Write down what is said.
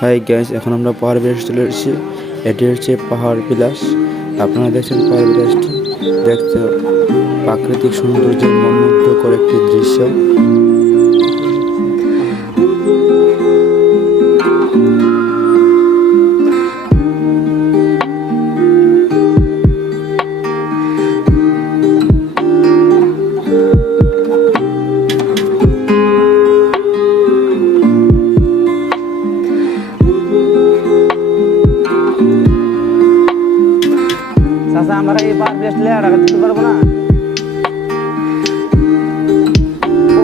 Hi guys, এখন আমরা পাহাড় বিলাস চলে এসেছি। এটি হচ্ছে পাহাড় বিলাস। আপনারা দেখছেন পাহাড় বিলাসটি দেখতে প্রাকৃতিক সৌন্দর্যের মনোমুগ্ধকর একটি দৃশ্য। আমরা এই পার বেস্ট লেয়ার দিতে পারবো না। ও